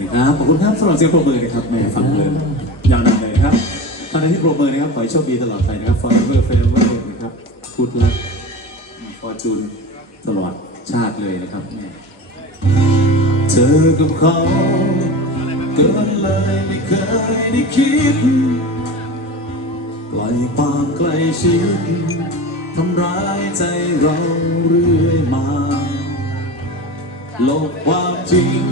นะครับขอบคุณครับสำหรับเสียงปรบมือนะครับแม่ฟังเลยยาวนานเลยครับท่านที่ปรบมือนะครับขอให้โชคดีตลอดไปนะครับ forever forever นะครับพูดรักฟอร์จูนตลอดชาติเลยนะครับแม่เธอกับเขาเกินเลยไม่เคยได้คิดปล่อยความใกล้ชิดทำร้ายใจเราเรื่อยมา โลกความจริง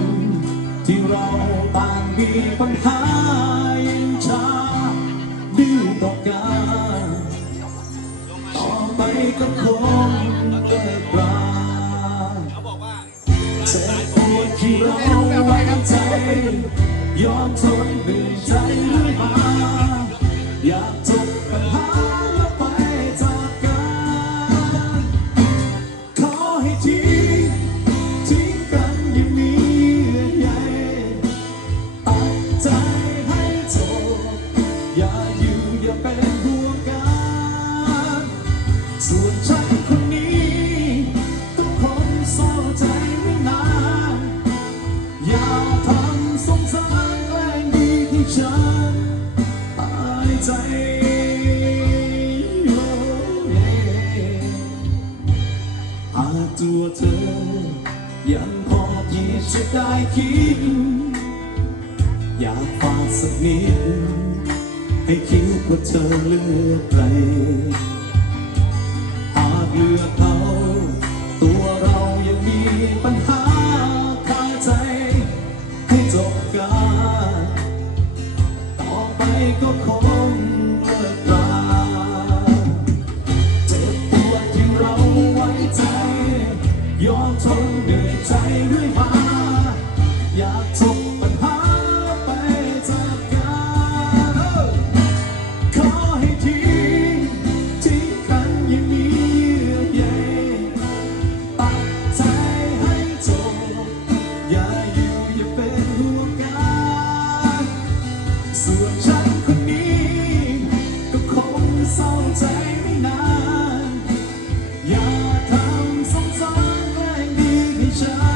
ปัญหายิ่งช้าดื้อต่อการต่อไปก็คงเลิกราเจ็บปวดที่เราไว้ใจ ยอมทนเหนื่อยใจหรือมาอยาก ส่วนฉันคนนี้ก็คงเศร้าใจไม่นานอย่าทำสงสารแกล้งดีที่ฉันตายใจอ้เย่หากตัวเธอ ยังพอที่จะได้คิด อยากฝากสักนิด ให้คิดว่าเธอเลือกใคร เลือกเขา ตัวเรายังมีปัญหาคาใจ ให้จบกันต่อไปก็คง ดีใ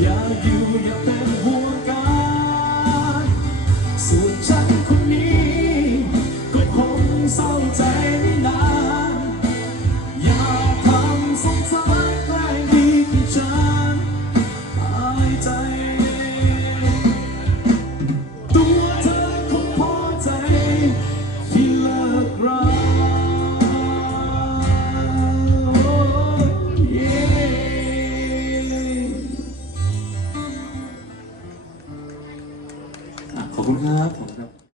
อย่าอ ごめんな。